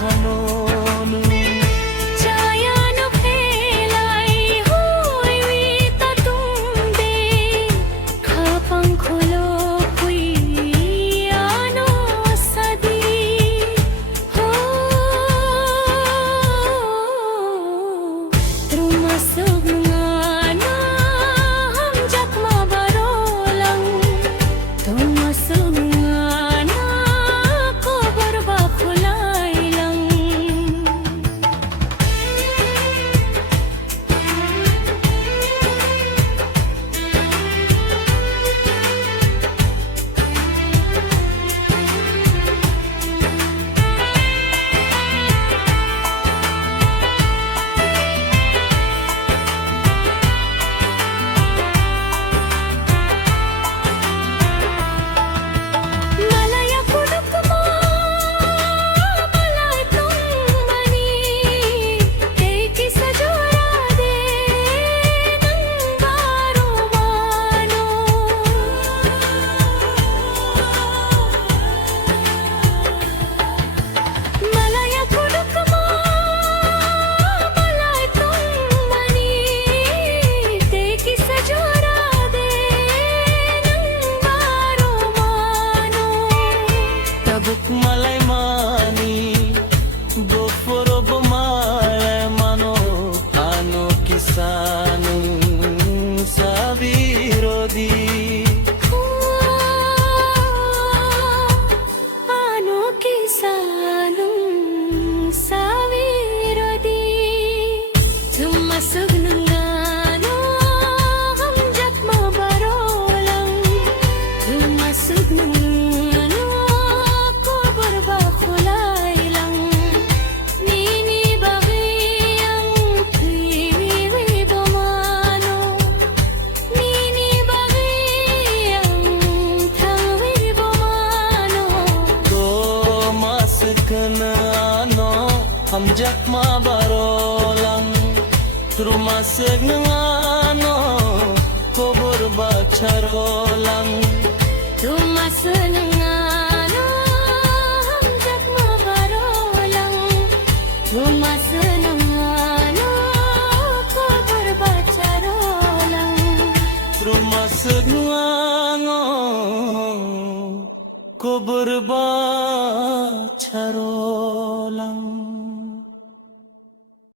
kanonu Chayano phelai hui tatumde khapang kholo kui ano sadi ho trumasog ngana ham jakma barolang trumasog ngana ko barba khulailang Malaya kudukma malay tumani Eki sajora de nang barumano Malaya kudukma malay tumani Eki sajora de nang barumano tabuk malay mani boforo bomalay mano ano kisanung sabirodi Ano kisanung savirodi Tumasog ng ano hamjak mabarolang Tumasog ng ano ko barba kulay lang Ninibagi ang piwi bumano Ninibagi ang tawi bumano masuk ano hamjak mabarolang trumaseg ano kobor bacharolang Tumasog ng ano hamjak mabarolang Tumasog ng ano ko barba charolang trumaseg ano kobor bacharolang